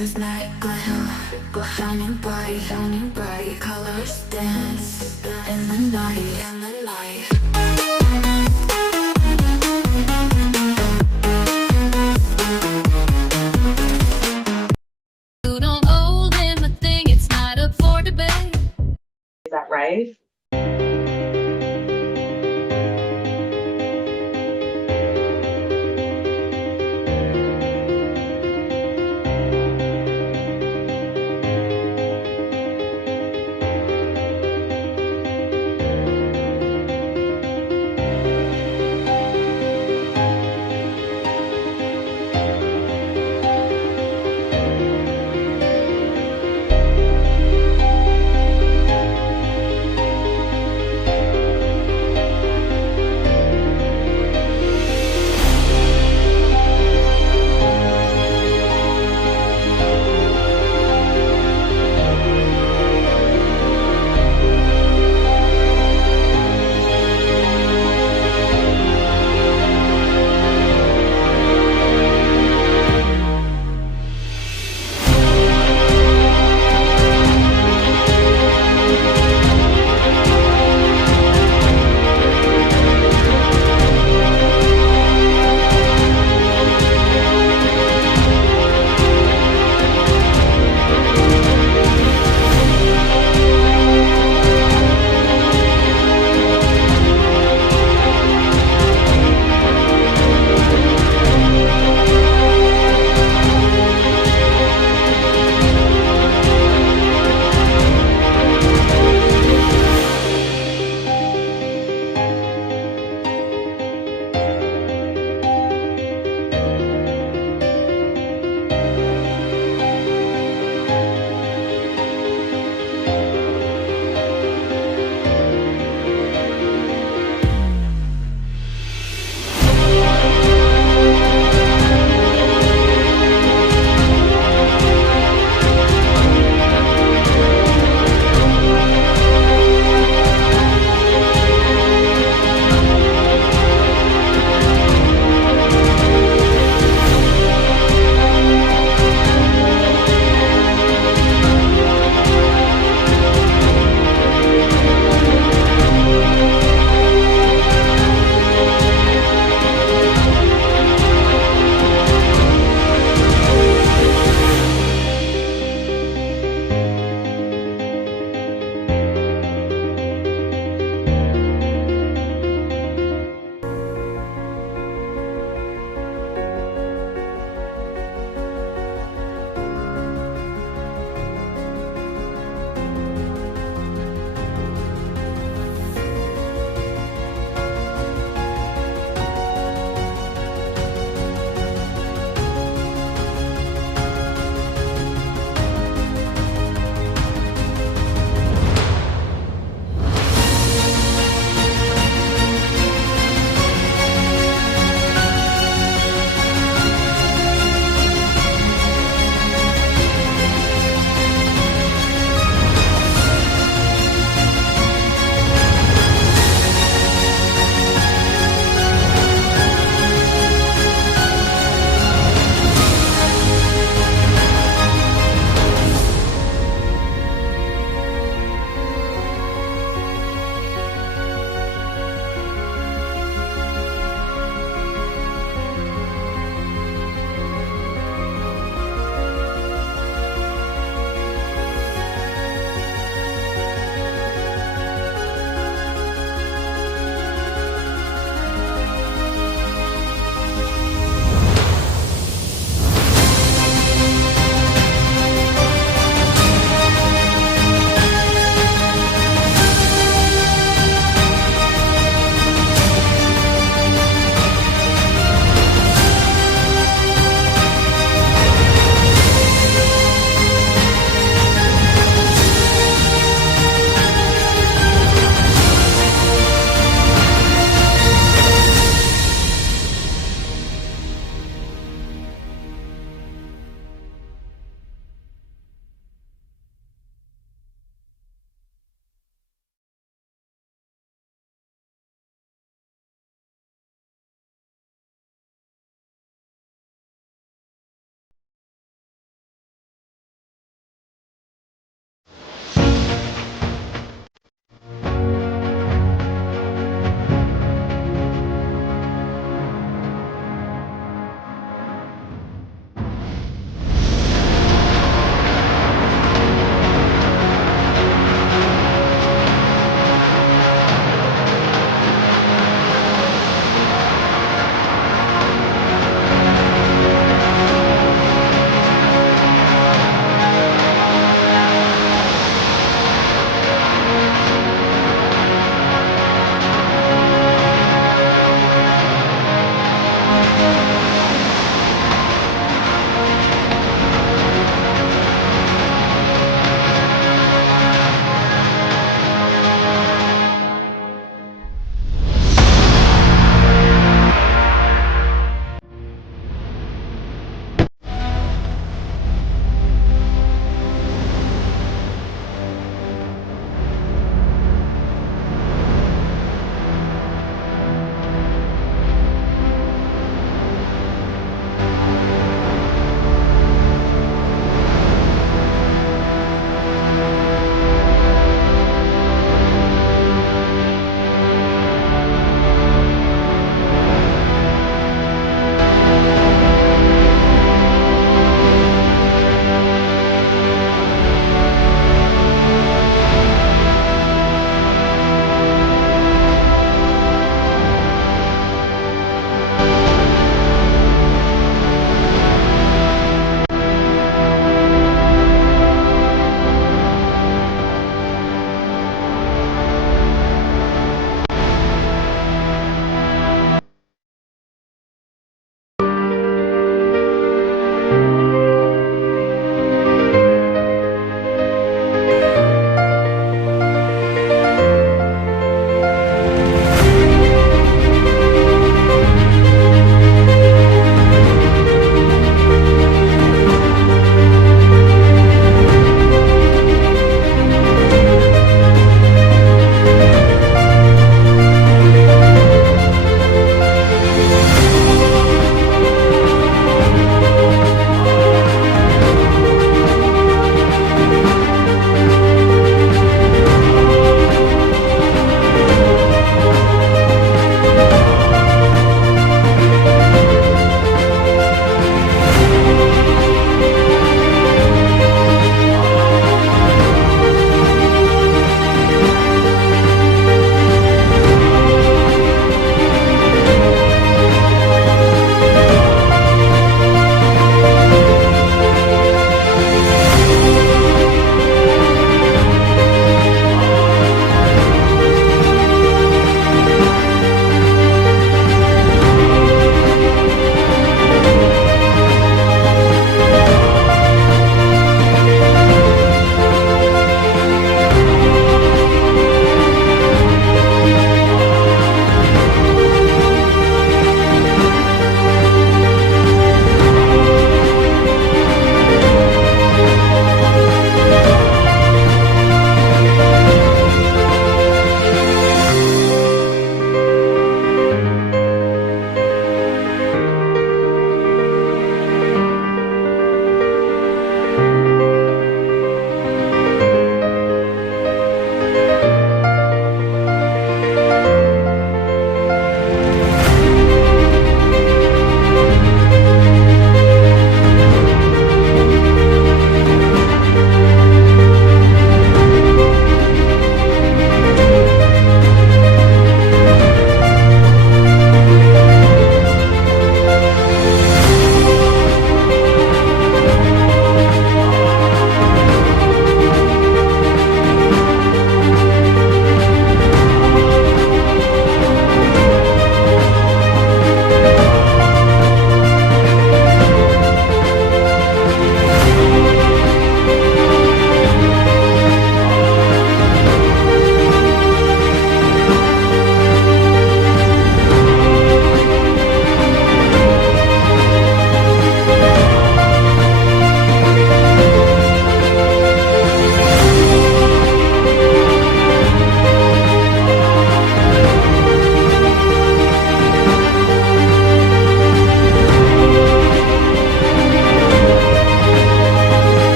this night go shining bright, colors dance in the night. You don't owe them a thing, it's not up for debate. Is that right?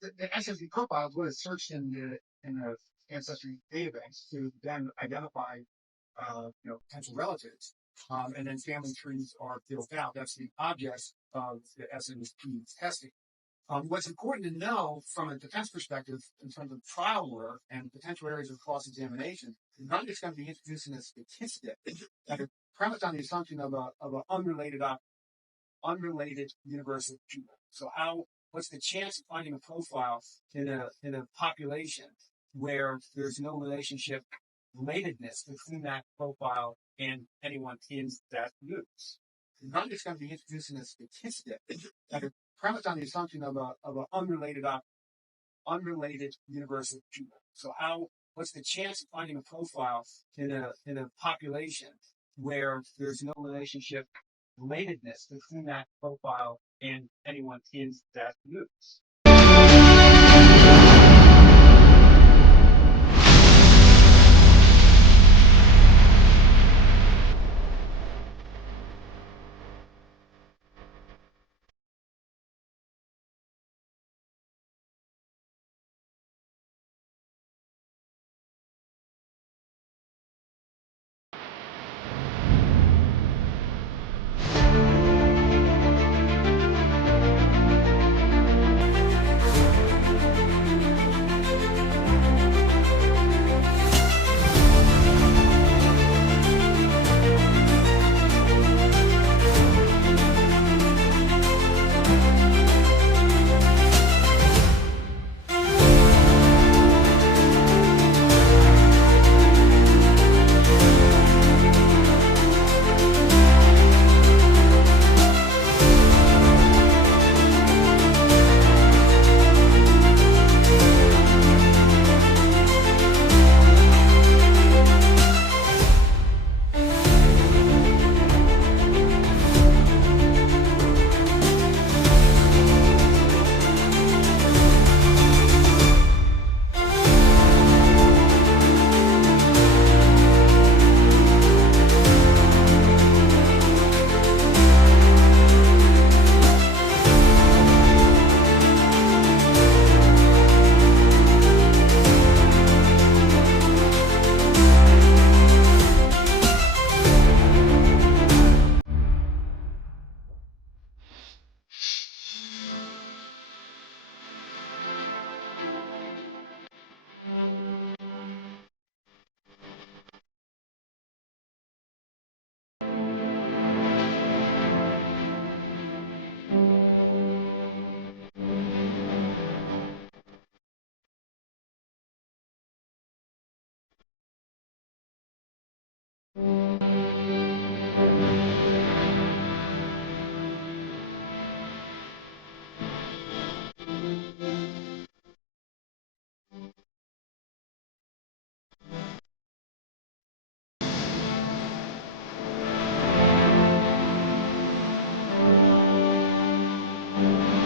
the SSD profile is what is searched in the ancestry database to then identify potential relatives. And then family trees are built out. That's the object of the SNP testing. What's important to know from a defense perspective in terms of trial work and potential areas of cross-examination, none of it's going to be introducing a statistic that are premised on the assumption of an unrelated universe of people. So what's the chance of finding a profile in a population where there's no relationship relatedness between that profile and anyone in that group? None of it's going to be introducing a statistic that are premised on the assumption of an unrelated universe of people. So what's the chance of finding a profile in a population where there's no relationship relatedness between that profile and anyone in that group?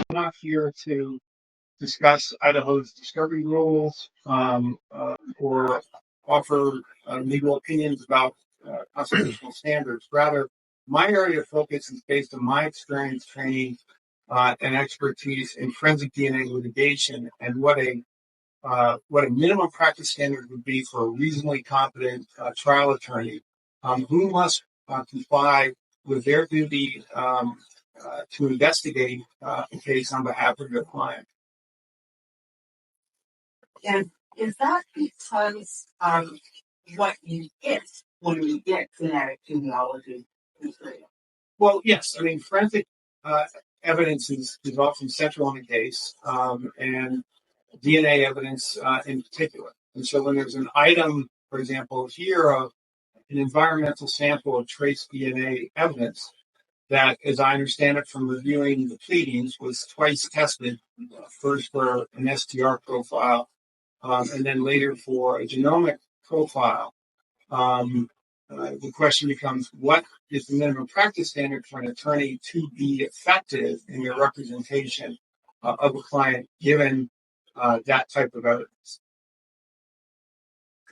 I'm not here to discuss Idaho's discovery rules or offer legal opinions about constitutional standards. Rather, my area of focus is based on my experience, training, and expertise in forensic DNA litigation, and what a minimum practice standard would be for a reasonably competent trial attorney who must comply with their duty to investigate a case on behalf of their client. And is that because what you get when you get genetic genealogy? Well, yes. I mean, forensic evidence is often central in a case, and DNA evidence in particular. And so when there's an item, for example, here of an environmental sample of trace DNA evidence that, as I understand it from reviewing the pleadings, was twice tested, first for an STR profile and then later for a genomic profile. The question becomes, what is the minimum practice standard for an attorney to be effective in your representation of a client given that type of evidence?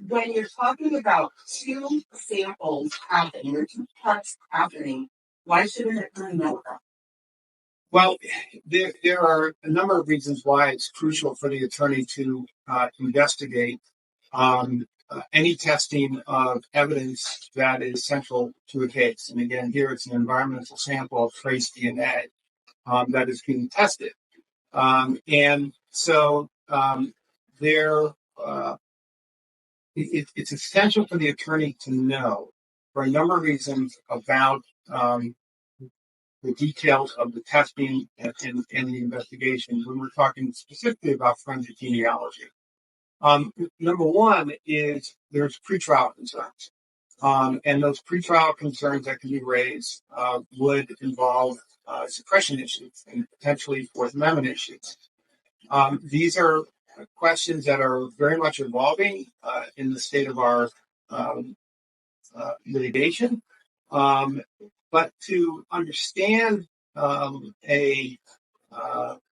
When you're talking about two samples happening or two tests happening, why shouldn't it be know that? Well, there are a number of reasons why it's crucial for the attorney to investigate any testing of evidence that is central to a case. And again, here it's an environmental sample of trace DNA that is being tested. And so there, it's essential for the attorney to know for a number of reasons about the details of the testing and the investigation when we're talking specifically about forensic genealogy. Number one is there's pretrial concerns. And those pretrial concerns that can be raised would involve suppression issues and potentially Fourth Amendment issues. These are questions that are very much evolving in the state of our litigation. But to understand the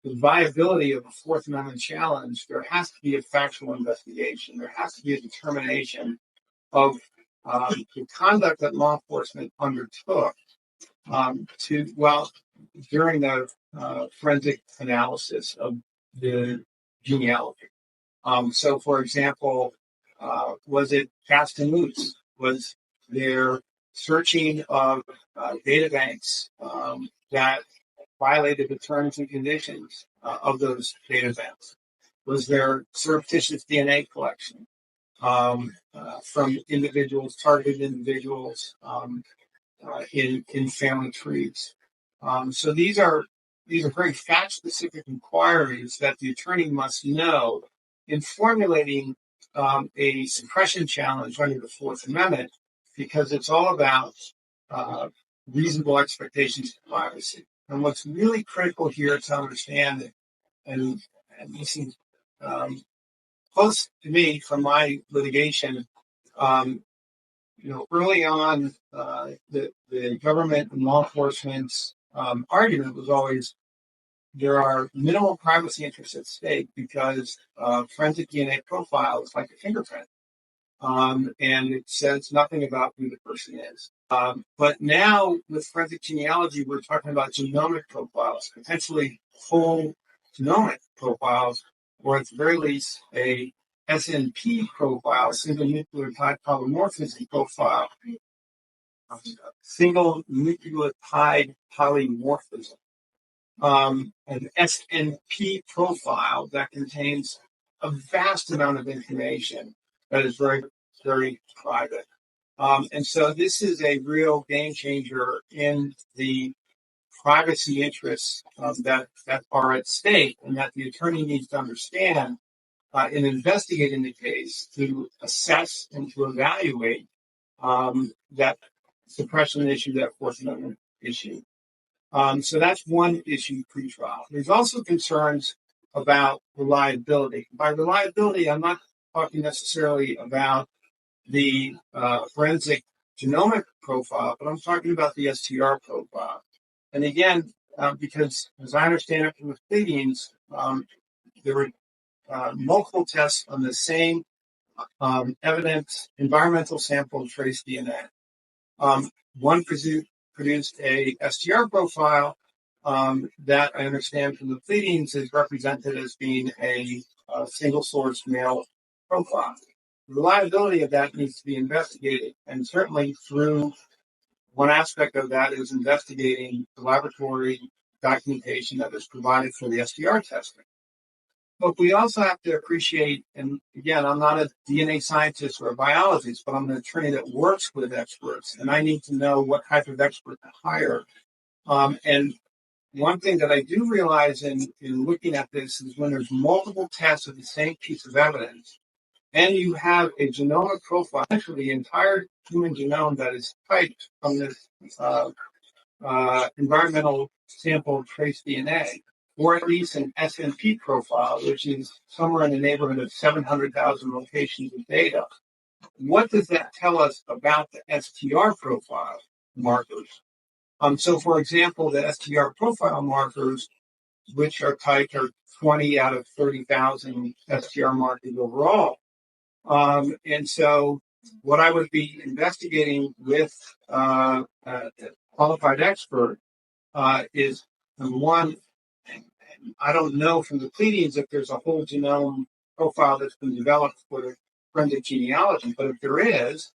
viability of a Fourth Amendment challenge, there has to be a factual investigation. There has to be a determination of the conduct that law enforcement undertook during the forensic analysis of the genealogy. So, for example, was it fast and loose? Was there searching of data banks that violated the terms and conditions of those data banks? Was there surreptitious DNA collection from individuals, targeted individuals in family trees? So these are very fact-specific inquiries that the attorney must know in formulating a suppression challenge under the Fourth Amendment, because it's all about reasonable expectations of privacy. And what's really critical here to understand, and this is close to me from my litigation, early on, the government and law enforcement's argument was always there are minimal privacy interests at stake because forensic DNA profile is like a fingerprint. And it says nothing about who the person is. But now with forensic genealogy, we're talking about genomic profiles, potentially whole genomic profiles, or at the very least a SNP profile, single nucleotide polymorphism profile, single nucleotide polymorphism. An SNP profile that contains a vast amount of information that is very, very private. And so this is a real game changer in the privacy interests that are at stake, and that the attorney needs to understand in investigating the case to assess and to evaluate that suppression issue, that Fourth Amendment issue. So that's one issue pre-trial. There's also concerns about reliability. By reliability, I'm not talking necessarily about the forensic genomic profile, but I'm talking about the STR profile. And again, because as I understand it from the pleadings, there were multiple tests on the same evidence, environmental sample and trace DNA. One produced a STR profile that I understand from the pleadings is represented as being a single source male profile. The reliability of that needs to be investigated, and certainly through one aspect of that is investigating the laboratory documentation that is provided for the STR testing. But we also have to appreciate, and again, I'm not a DNA scientist or a biologist, but I'm an attorney that works with experts, and I need to know what type of expert to hire. And one thing that I do realize in looking at this is when there's multiple tests of the same piece of evidence, and you have a genomic profile, actually the entire human genome that is typed from this environmental sample trace DNA, or at least an SNP profile, which is somewhere in the neighborhood of 700,000 locations of data. What does that tell us about the STR profile markers? So, for example, the STR profile markers, which are typed, are 20 out of 30,000 STR markers overall. And so what I would be investigating with a qualified expert is Number one, I don't know from the pleadings if there's a whole genome profile that's been developed for the forensic genealogy, but if there is,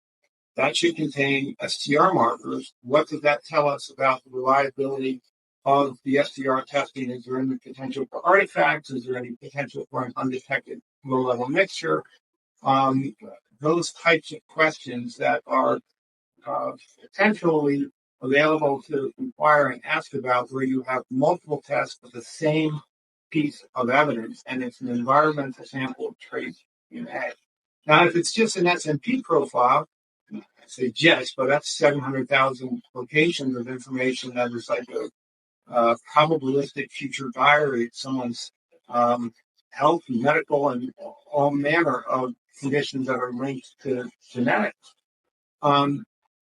that should contain STR markers. What does that tell us about the reliability of the STR testing? Is there any potential for artifacts? Is there any potential for an undetected low-level mixture? Those types of questions that are potentially available to inquire and ask about, where you have multiple tests for the same piece of evidence, and it's an environmental sample of trace DNA. Now, if it's just an SNP profile, I say just, but that's 700,000 locations of information that is like a probabilistic future diary of someone's health, medical, and all manner of conditions that are linked to genetics.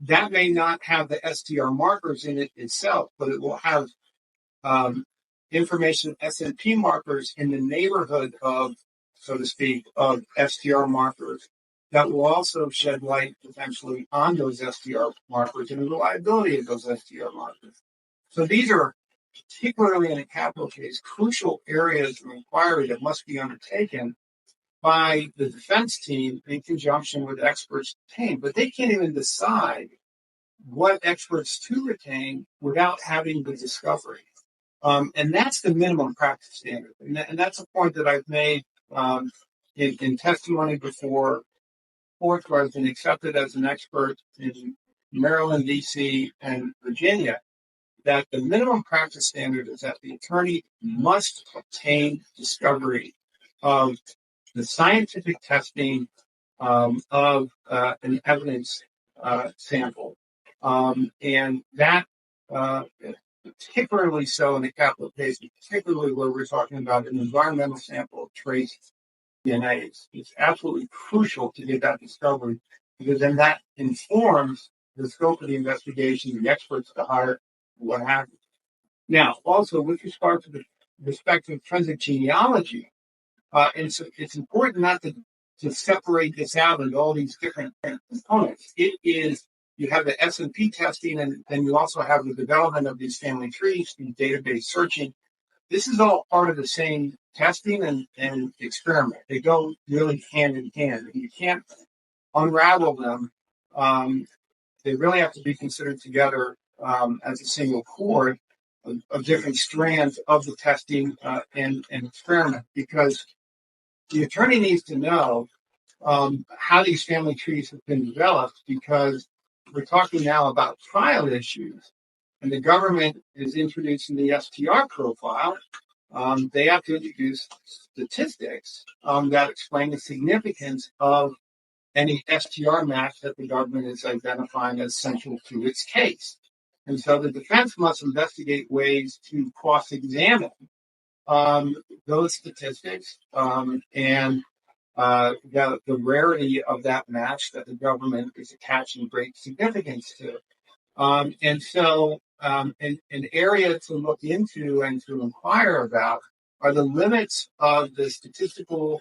That may not have the STR markers in it itself, but it will have information, SNP markers in the neighborhood of, so to speak, of STR markers that will also shed light potentially on those STR markers and the reliability of those STR markers. So these are, particularly in a capital case, crucial areas of inquiry that must be undertaken by the defense team in conjunction with experts retained. But they can't even decide what experts to retain without having the discovery. And that's the minimum practice standard. And that's a point that I've made in testimony before courts, where I've been accepted as an expert in Maryland, D.C., and Virginia, that the minimum practice standard is that the attorney must obtain discovery of the scientific testing of an evidence sample. And that, particularly so in a capital case, particularly where we're talking about an environmental sample of trace DNA, it's absolutely crucial to get that discovery, because then that informs the scope of the investigation, the experts to hire, what have you. Now, also with respect to forensic genealogy, and so it's important not to separate this out into all these different components. It is, you have the SNP testing, and then you also have the development of these family trees, these database searching. This is all part of the same testing and experiment. They go really hand in hand. You can't unravel them. They really have to be considered together as a single cord of different strands of the testing and experiment, because the attorney needs to know how these family trees have been developed, because we're talking now about trial issues, and the government is introducing the STR profile. They have to introduce statistics that explain the significance of any STR match that the government is identifying as central to its case. And so the defense must investigate ways to cross-examine those statistics and the rarity of that match that the government is attaching great significance to. And so an area to look into and to inquire about are the limits of the statistical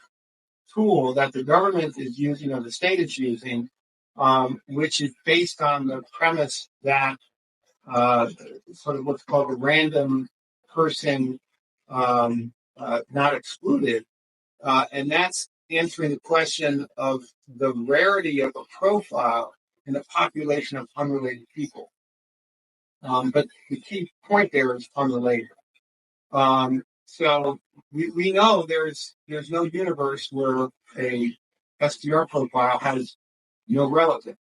tool that the government is using, or the state is using, which is based on the premise that sort of what's called a random person not excluded. And that's answering the question of the rarity of a profile in a population of unrelated people. But the key point there is unrelated. So we know there's no universe where a STR profile has no relative.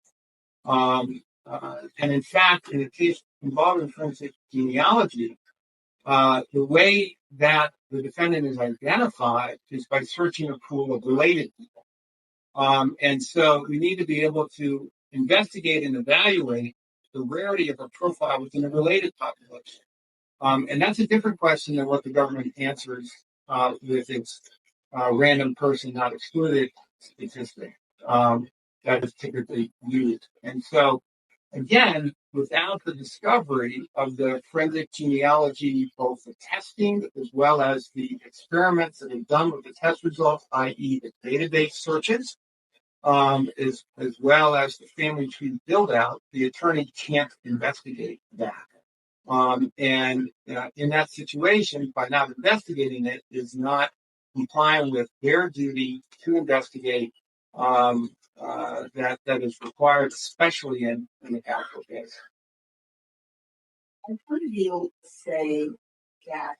And in fact, in a case involving forensic genealogy, the way that the defendant is identified is by searching a pool of related people. And so we need to be able to investigate and evaluate the rarity of a profile within a related population. And that's a different question than what the government answers with its random person not excluded statistic that is typically used. And so, again, without the discovery of the forensic genealogy, both the testing as well as the experiments that are done with the test results, i.e. the database searches, as well as the family tree build out, the attorney can't investigate that. In that situation, by not investigating it, is not complying with their duty to investigate that is required, especially in the capital case. And how do you say that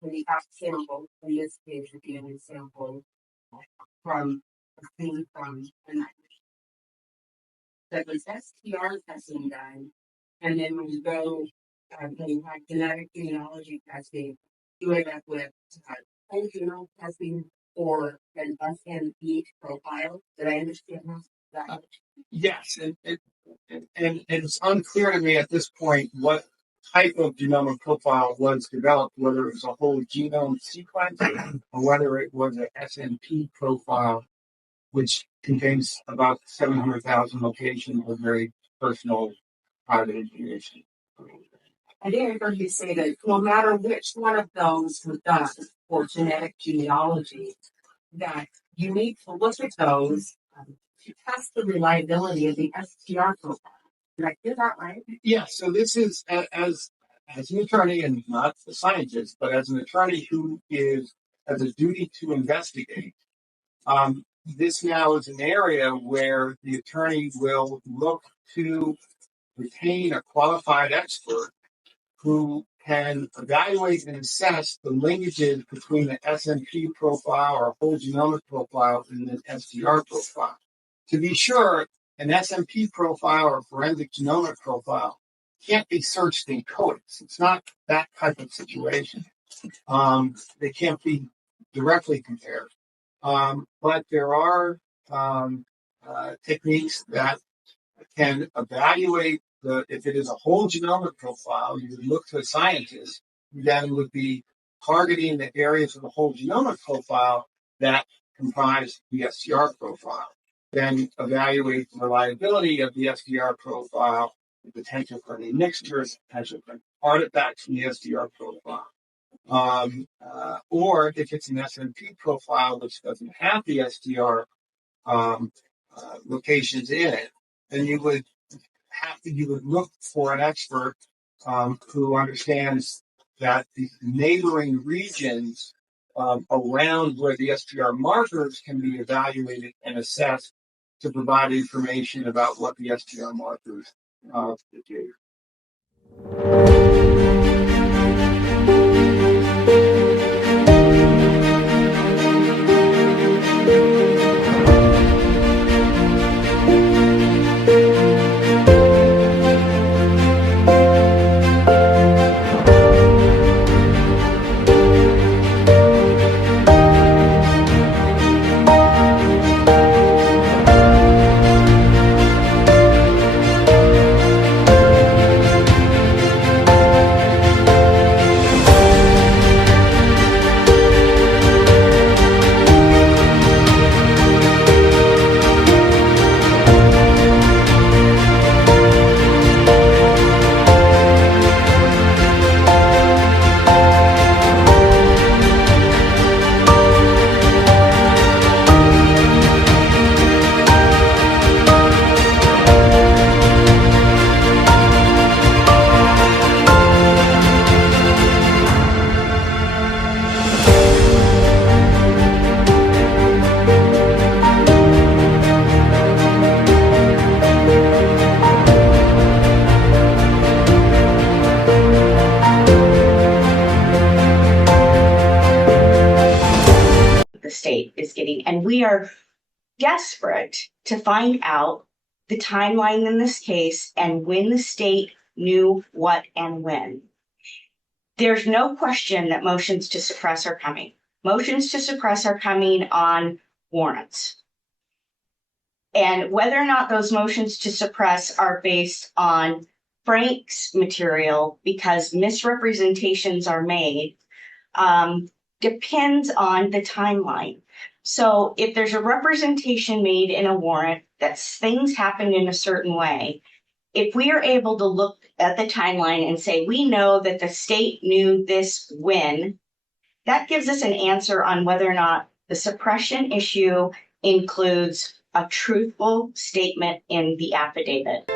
we have samples, in this case, a DNA sample from a thing from an that was STR testing done, and then when you go, when you have genetic genealogy testing, you end up with whole genome testing or an SNP profile. Did I understand that? Yes, and it's unclear to me at this point what type of genomic profile was developed, whether it was a whole genome sequence or whether it was an SNP profile, which contains about 700,000 locations of very personal private information. I didn't hear you say that no matter which one of those was done for genetic genealogy, that you need to look at those to test the reliability of the STR profile. Did I hear that right? Yes. So this is as an attorney and not a scientist, but as an attorney who has a duty to investigate. This now is an area where the attorney will look to retain a qualified expert who can evaluate and assess the linkages between the SNP profile or whole genomic profile and the STR profile. To be sure, an SNP profile or forensic genomic profile can't be searched in codes. It's not that type of situation. They can't be directly compared. But there are techniques that can evaluate if it is a whole genomic profile. You would look to a scientist who then would be targeting the areas of the whole genomic profile that comprise the STR profile. Then evaluate the reliability of the STR profile, the potential for any mixtures, potential for artifacts from the STR profile. Or if it's an SNP profile which doesn't have the STR locations in it, then you would look for an expert who understands that the neighboring regions around where the STR markers can be evaluated and assessed to provide information about what the STR markers do. State is getting, and we are desperate to find out the timeline in this case and when the state knew what and when. There's no question that motions to suppress are coming. Motions to suppress are coming on warrants. And whether or not those motions to suppress are based on Frank's material because misrepresentations are made, depends on the timeline. So if there's a representation made in a warrant that things happened in a certain way, if we are able to look at the timeline and say, we know that the state knew this when, that gives us an answer on whether or not the suppression issue includes a truthful statement in the affidavit.